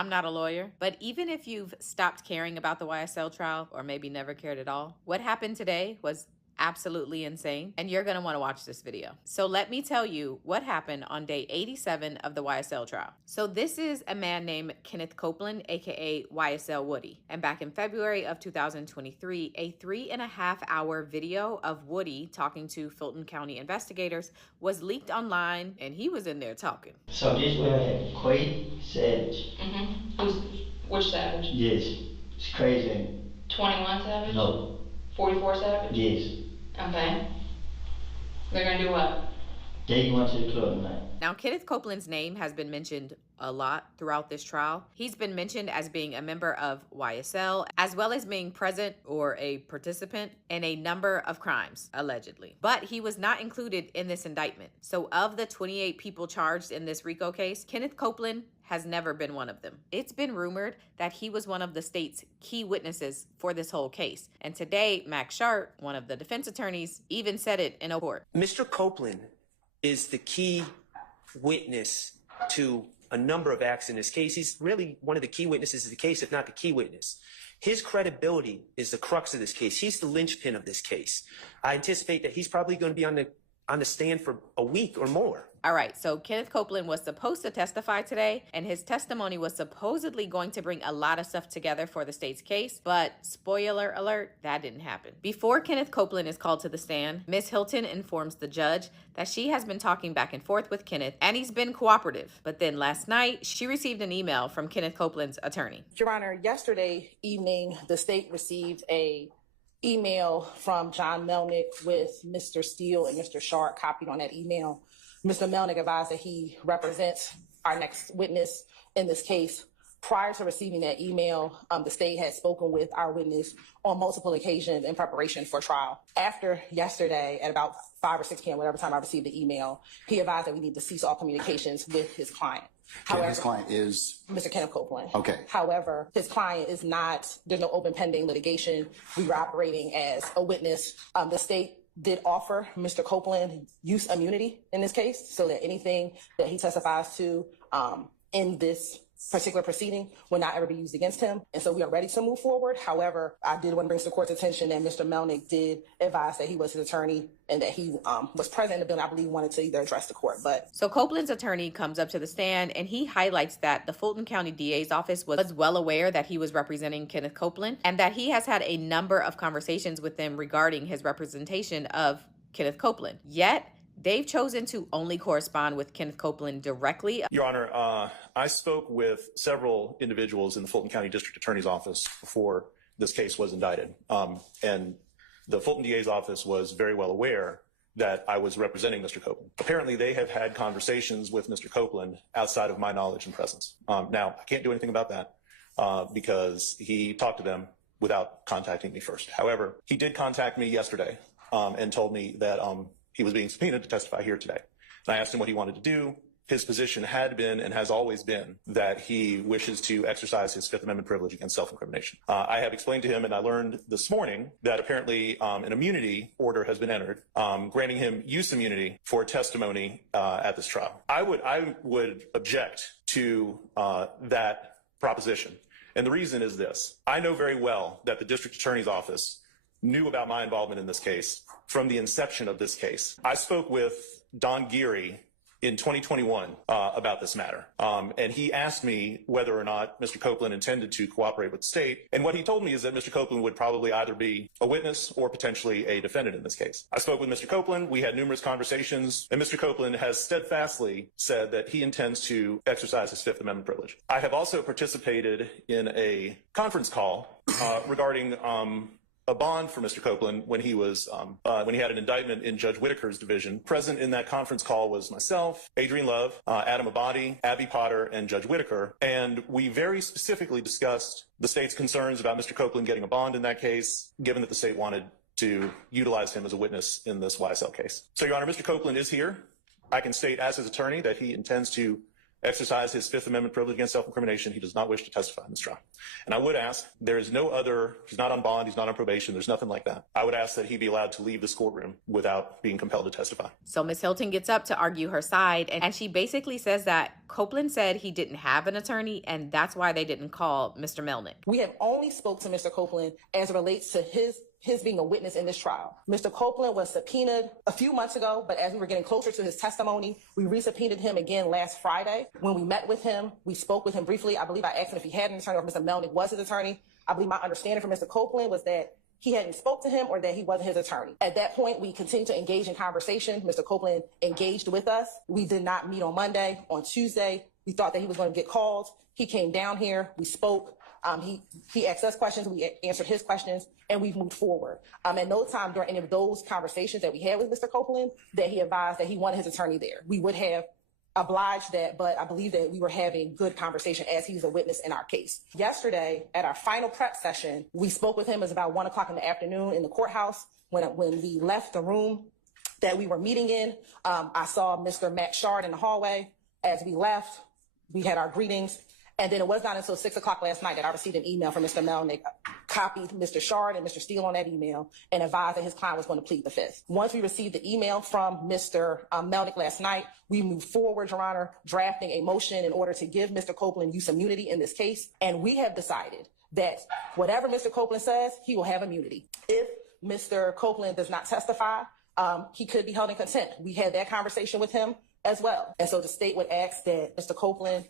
I'm not a lawyer, but even if you've stopped caring about the YSL trial or maybe never cared at all, what happened today was absolutely insane, and you're gonna wanna watch this video. So let me tell you what happened on day 87 of the YSL trial. So this is a man named Kenneth Copeland, aka YSL Woody. And back in February of 2023, a 3.5-hour video of Woody talking to Fulton County investigators was leaked online, and he was in there talking. So this way I had Quay Savage. Which Savage? Yes. It's crazy. 21 Savage? No. 44 Savage? Yes. Okay. They're gonna do what? They going to the club tonight. Now, Kenneth Copeland's name has been mentioned a lot throughout this trial. He's been mentioned as being a member of YSL, as well as being present or a participant in a number of crimes, allegedly. But he was not included in this indictment. So of the 28 people charged in this RICO case, Kenneth Copeland has never been one of them. It's been rumored that he was one of the state's key witnesses for this whole case. And today, Max Sharp, one of the defense attorneys, even said it in a court. Mr. Copeland is the key witness to a number of acts in this case. He's really one of the key witnesses of the case, if not the key witness. His credibility is the crux of this case. He's the linchpin of this case. I anticipate that he's probably going to be on the stand for a week or more. All right, so Kenneth Copeland was supposed to testify today, and his testimony was supposedly going to bring a lot of stuff together for the state's case, but spoiler alert, that didn't happen. Before Kenneth Copeland is called to the stand, Ms. Hilton informs the judge that she has been talking back and forth with Kenneth, and he's been cooperative. But then last night, she received an email from Kenneth Copeland's attorney. Your Honor, yesterday evening, the state received a email from John Melnick with Mr. Steele and Mr. Sharp copied on that email. Mr. Melnick advised that he represents our next witness in this case. Prior to receiving that email, the state had spoken with our witness on multiple occasions in preparation for trial. After yesterday, at about 5 or 6 p.m., whatever time I received the email, he advised that we need to cease all communications with his client. However, his client is? Mr. Kenneth Copeland. Okay. However, his client is not, there's no open pending litigation. We were operating as a witness. The state did offer Mr. Copeland use immunity in this case, so that anything that he testifies to in this particular proceeding will not ever be used against him. And so we are ready to move forward. However, I did want to bring to the court's attention that Mr. Melnick did advise that he was his attorney and that he was present in the bill. I believe wanted to either address the court. So Copeland's attorney comes up to the stand and he highlights that the Fulton County DA's office was well aware that he was representing Kenneth Copeland and that he has had a number of conversations with them regarding his representation of Kenneth Copeland. Yet, they've chosen to only correspond with Kenneth Copeland directly. Your Honor, I spoke with several individuals in the Fulton County District Attorney's Office before this case was indicted. And the Fulton DA's office was very well aware that I was representing Mr. Copeland. Apparently, they have had conversations with Mr. Copeland outside of my knowledge and presence. Now, I can't do anything about that because he talked to them without contacting me first. However, he did contact me yesterday and told me that he was being subpoenaed to testify here today. And I asked him what he wanted to do. His position had been and has always been that he wishes to exercise his Fifth Amendment privilege against self-incrimination. I have explained to him, and I learned this morning, that apparently an immunity order has been entered, granting him use immunity for testimony at this trial. I would object to that proposition. And the reason is this. I know very well that the District Attorney's Office knew about my involvement in this case from the inception of this case. I spoke with Don Geary in 2021 about this matter. And he asked me whether or not Mr. Copeland intended to cooperate with the state. And what he told me is that Mr. Copeland would probably either be a witness or potentially a defendant in this case. I spoke with Mr. Copeland. We had numerous conversations. And Mr. Copeland has steadfastly said that he intends to exercise his Fifth Amendment privilege. I have also participated in a conference call regarding a bond for Mr. Copeland when he was when he had an indictment in Judge Whitaker's division. Present in that conference call was myself, Adrienne Love, Adam Abadi, Abby Potter, and Judge Whitaker. And we very specifically discussed the state's concerns about Mr. Copeland getting a bond in that case, given that the state wanted to utilize him as a witness in this YSL case. So, Your Honor, Mr. Copeland is here. I can state as his attorney that he intends to exercise his Fifth Amendment privilege against self-incrimination. He does not wish to testify in this trial. And I would ask, there is no other, he's not on bond, he's not on probation, there's nothing like that. I would ask that he be allowed to leave this courtroom without being compelled to testify. So Ms. Hilton gets up to argue her side, and she basically says that Copeland said he didn't have an attorney, and that's why they didn't call Mr. Melnick. We have only spoke to Mr. Copeland as it relates to his being a witness in this trial. Mr. Copeland was subpoenaed a few months ago, but as we were getting closer to his testimony, we resubpoenaed him again last Friday. When we met with him, we spoke with him briefly. I believe I asked him if he had an attorney or if Mr. Melnick was his attorney. I believe my understanding from Mr. Copeland was that he hadn't spoke to him or that he wasn't his attorney. At that point, we continued to engage in conversation. Mr. Copeland engaged with us. We did not meet on Monday. On Tuesday, we thought that he was going to get called. He came down here. We spoke. He asked us questions. We answered his questions, and we've moved forward. At no time during any of those conversations that we had with Mr. Copeland that he advised that he wanted his attorney there. We would have obliged that, but I believe that we were having good conversation as he's a witness in our case. Yesterday, at our final prep session, we spoke with him. It was about 1 o'clock in the afternoon in the courthouse. When we left the room that we were meeting in, I saw Mr. Matt Shard in the hallway. As we left, we had our greetings. And then it was not until 6 o'clock last night that I received an email from Mr. Melnick, copied Mr. Shard and Mr. Steele on that email, and advised that his client was going to plead the Fifth. Once we received the email from Mr. Melnick last night, we moved forward, Your Honor, drafting a motion in order to give Mr. Copeland use immunity in this case. And we have decided that whatever Mr. Copeland says, he will have immunity. If Mr. Copeland does not testify, he could be held in contempt. We had that conversation with him as well. And so the state would ask that Mr. Copeland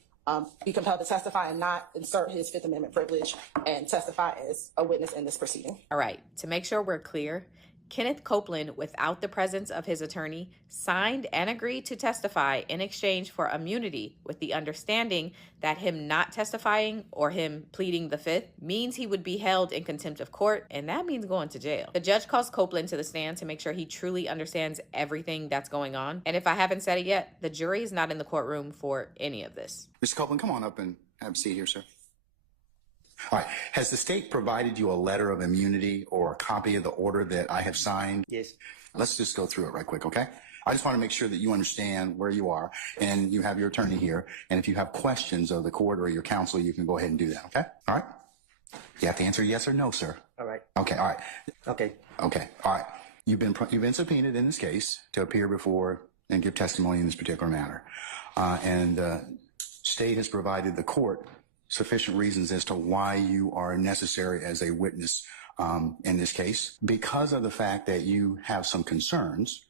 be compelled to testify and not insert his Fifth Amendment privilege and testify as a witness in this proceeding. All right, to make sure we're clear, Kenneth Copeland, without the presence of his attorney, signed and agreed to testify in exchange for immunity with the understanding that him not testifying or him pleading the Fifth means he would be held in contempt of court, and that means going to jail. The judge calls Copeland to the stand to make sure he truly understands everything that's going on. And if I haven't said it yet, the jury is not in the courtroom for any of this. Mr. Copeland, come on up and have a seat here, sir. All right. Has the state provided you a letter of immunity or a copy of the order that I have signed? Yes. Let's just go through it right quick, okay? I just want to make sure that you understand where you are and you have your attorney here. And if you have questions of the court or your counsel, you can go ahead and do that, okay? All right? You have to answer yes or no, sir. All right. Okay, all right. Okay. Okay, all right. You've been subpoenaed in this case to appear before and give testimony in this particular matter. And the state has provided the court sufficient reasons as to why you are necessary as a witness in this case, because of the fact that you have some concerns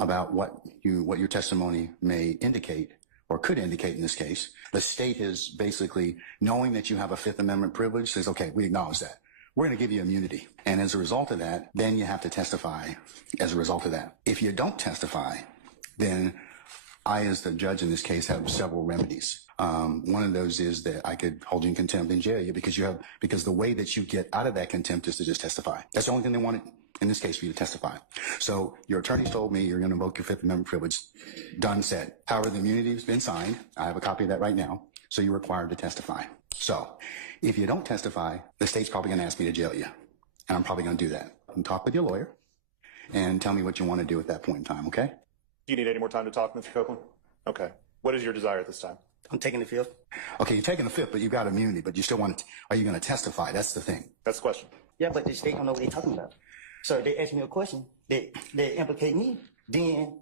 about what your testimony may indicate or could indicate in this case. The state is basically, knowing that you have a Fifth Amendment privilege, says, okay, we acknowledge that. We're going to give you immunity. And as a result of that, then you have to testify as a result of that. If you don't testify, then I, as the judge in this case, have several remedies. One of those is that I could hold you in contempt and jail you because the way that you get out of that contempt is to just testify. That's the only thing they wanted in this case for you to testify. So your attorneys told me you're going to invoke your Fifth Amendment privilege. Done, said. However, the immunity has been signed. I have a copy of that right now. So you're required to testify. So if you don't testify, the state's probably going to ask me to jail you. And I'm probably going to do that. And talk with your lawyer and tell me what you want to do at that point in time, okay? Do you need any more time to talk, Mr. Copeland? Okay. What is your desire at this time? I'm taking the Fifth. Okay, you're taking the Fifth, but you got immunity, but you still want to, are you going to testify? That's the thing. That's the question. Yeah, but the state don't know what they're talking about. So they ask me a question. They implicate me. Then.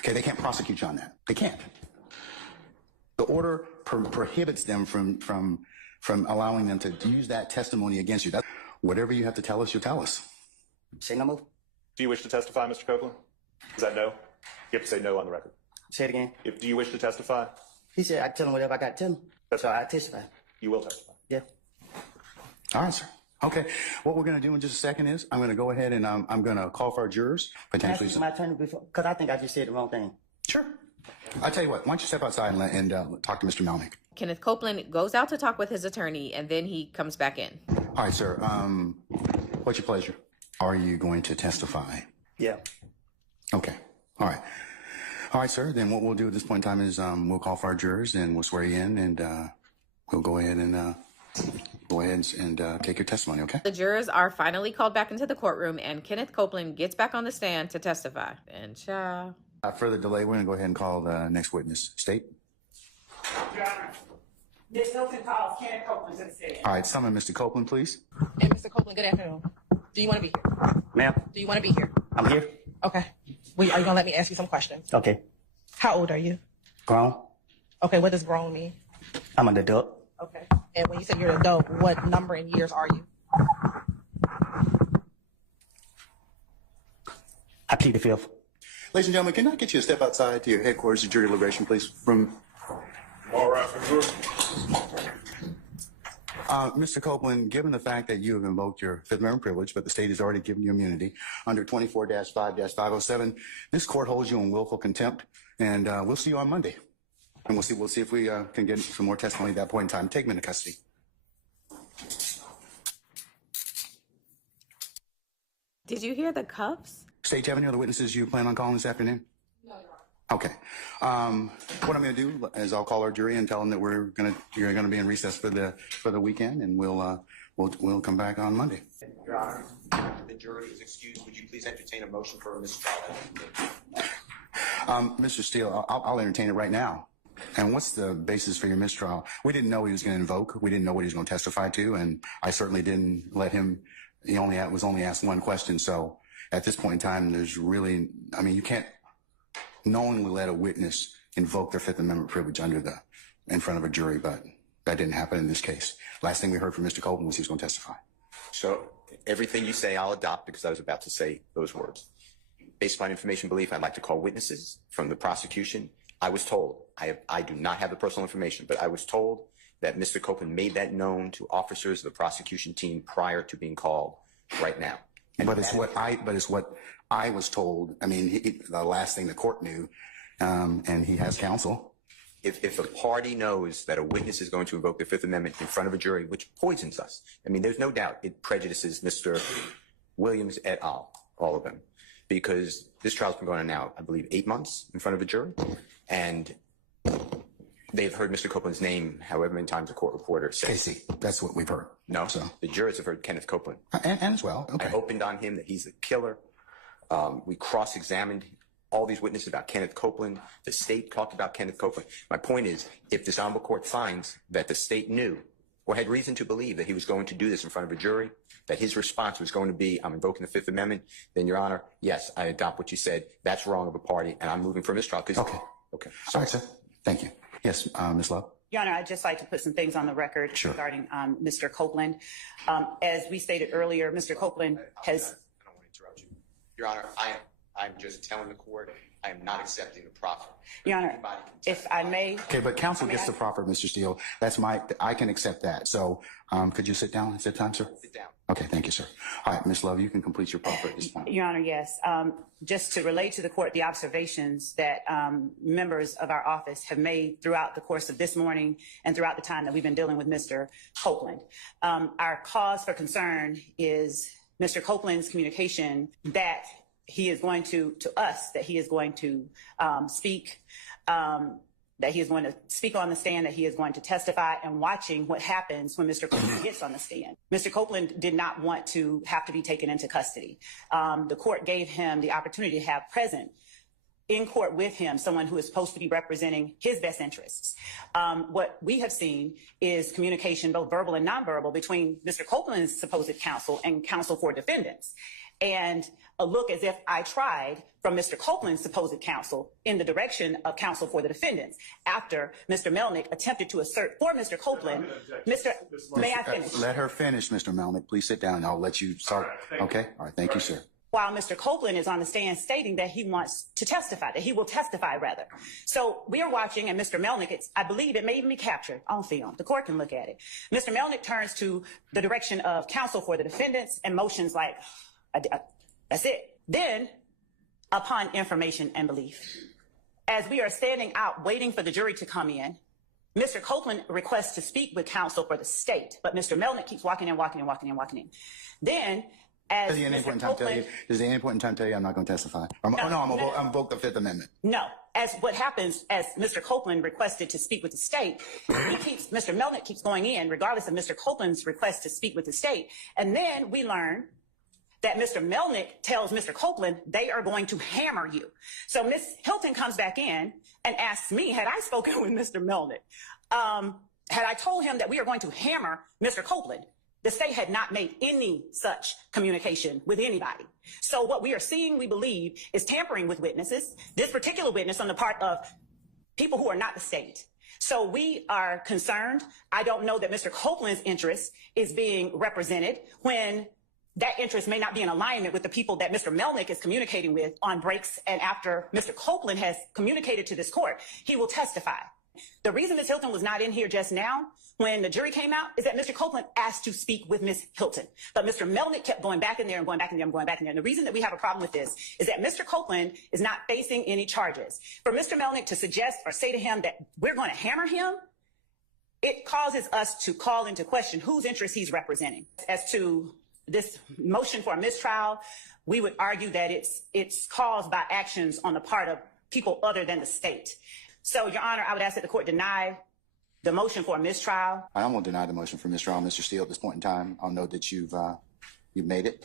Okay, they can't prosecute you on that. They can't. The order prohibits them from allowing them to use that testimony against you. That's, whatever you have to tell us, you tell us. Say no more. Do you wish to testify, Mr. Copeland? Is that no? You have to say no on the record. Say it again. Do you wish to testify? He said I tell him whatever I got to tell him. That's so right. I testify. You will testify. Yeah. All right, sir. Okay. What we're going to do in just a second is I'm going to go ahead and I'm going to call for our jurors. Potentially. Can I speak to my attorney before? Because I think I just said the wrong thing. Sure. I'll tell you what. Why don't you step outside and talk to Mr. Melnick? Kenneth Copeland goes out to talk with his attorney, and then he comes back in. All right, sir. What's your pleasure? Are you going to testify? Yeah. Okay. All right. All right, sir. Then what we'll do at this point in time is we'll call for our jurors and we'll swear you in, and we'll go ahead and take your testimony, okay? The jurors are finally called back into the courtroom, and Kenneth Copeland gets back on the stand to testify. And Without further delay, we're going to go ahead and call the next witness. State. Your Honor. Ms. Hilton calls Kenneth Copeland to the stand. All right, summon Mr. Copeland, please. And Mr. Copeland, good afternoon. Do you want to be here? Ma'am, Do you want to be here? I'm here. Okay. Are you going to let me ask you some questions? Okay. How old are you? Grown. Okay, what does grown mean? I'm an adult. Okay. And when you say you're an adult, what number in years are you? I plead the fifth. Ladies and gentlemen, can I get you to step outside to your headquarters of jury deliberation, please? All right, Mr. Copeland, given the fact that you have invoked your Fifth Amendment privilege, but the state has already given you immunity under 24-5-507, this court holds you in willful contempt, and we'll see you on Monday. And we'll see if we can get some more testimony at that point in time. Take him into custody. Did you hear the cuffs? State, do you have any other witnesses you plan on calling this afternoon? No, Your Honor. Okay. What I'm going to do is I'll call our jury and tell them that you're gonna be in recess for the weekend, and we'll come back on Monday. Your Honor, the jury is excused. Would you please entertain a motion for a mistrial? Mr. Steele, I'll entertain it right now. And what's the basis for your mistrial? We didn't know he was going to invoke. We didn't know what he was going to testify to, and I certainly didn't let him. He was only asked one question. So at this point in time, there's really, you can't knowingly let a witness invoke their Fifth Amendment privilege in front of a jury, but that didn't happen in this case. Last thing we heard from Mr. Copeland was he was going to testify. So everything you say, I'll adopt because I was about to say those words. Based upon information belief, I'd like to call witnesses from the prosecution. I was told, I do not have the personal information, but I was told that Mr. Copeland made that known to officers of the prosecution team prior to being called right now. But it's what I was told. The last thing the court knew, and he has counsel. If a party knows that a witness is going to invoke the Fifth Amendment in front of a jury, which poisons us, there's no doubt it prejudices Mr. Williams et al., all of them, because this trial's been going on now, I believe, 8 months in front of a jury, and they've heard Mr. Copeland's name however many times a court reporter says. Casey, that's what we've heard. No, so the jurors have heard Kenneth Copeland. And as well, okay. I opened on him that he's the killer. We cross-examined all these witnesses about Kenneth Copeland. The state talked about Kenneth Copeland. My point is, if this honorable court finds that the state knew or had reason to believe that he was going to do this in front of a jury, that his response was going to be, I'm invoking the Fifth Amendment, then, Your Honor, yes, I adopt what you said. That's wrong of a party, and I'm moving for mistrial. Okay. Okay. All right, sir. Thank you. Yes, Ms. Love. Your Honor, I'd just like to put some things on the record regarding Mr. Copeland. As we stated earlier, Mr. Copeland has... I don't want to interrupt you. Your Honor, I'm just telling the court I am not accepting the proffer. Your Honor, if I may... Okay, but counsel gets the proffer, Mr. Steele. I can accept that. So could you sit down at that time, sir? Sit down. Okay, thank you, sir. All right, Ms. Love, you can complete your proffer at this point. Your Honor, yes. Just to relate to the court the observations that members of our office have made throughout the course of this morning and throughout the time that we've been dealing with Mr. Copeland. Our cause for concern is Mr. Copeland's communication that he is going to us, that he is going to speak, that he is going to speak on the stand, that he is going to testify, and watching what happens when Mr. Copeland gets on the stand. Mr. Copeland did not want to have to be taken into custody. The court gave him the opportunity to have present in court with him someone who is supposed to be representing his best interests. What we have seen is communication, both verbal and nonverbal, between Mr. Copeland's supposed counsel and counsel for defendants. And a look as if I tried from Mr. Copeland's supposed counsel in the direction of counsel for the defendants after Mr. Melnick attempted to assert for Mr. Copeland. May I finish? Let her finish, Mr. Melnick. Please sit down and I'll let you start. Okay? All right. Thank you, sir. While Mr. Copeland is on the stand stating that he wants to testify, that he will testify rather. So we are watching, and Mr. Melnick, I believe it may even be captured on film. The court can look at it. Mr. Melnick turns to the direction of counsel for the defendants and motions like, that's it. Then, upon information and belief, as we are standing out waiting for the jury to come in, Mr. Copeland requests to speak with counsel for the state, but Mr. Melnick keeps walking in. Then, as Does he at any point in time tell you I'm not going to testify? I'm invoke the Fifth Amendment. No. As what happens, as Mr. Copeland requested to speak with the state, Mr. Melnick keeps going in, regardless of Mr. Copeland's request to speak with the state. And then we learn that Mr. Melnick tells Mr. Copeland they are going to hammer you. So Ms. Hilton comes back in and asks me, had I spoken with Mr. Melnick Had I told him that we are going to hammer Mr. Copeland, the state had not made any such communication with anybody. So what we are seeing, we believe, is tampering with witnesses, this particular witness on the part of people who are not the state. So we are concerned. I don't know that Mr. Copeland's interest is being represented when that interest may not be in alignment with the people that Mr. Melnick is communicating with on breaks. And after Mr. Copeland has communicated to this court, he will testify. The reason Ms. Hilton was not in here just now when the jury came out is that Mr. Copeland asked to speak with Ms. Hilton. But Mr. Melnick kept going back in there and going back in there and going back in there. And the reason that we have a problem with this is that Mr. Copeland is not facing any charges. For Mr. Melnick to suggest or say to him that we're going to hammer him, it causes us to call into question whose interest he's representing. As to this motion for a mistrial, we would argue that it's caused by actions on the part of people other than the state. So, Your Honor, I would ask that the court deny the motion for a mistrial. I won't deny the motion for mistrial, Mr. Steele, at this point in time. I'll note that you've made it.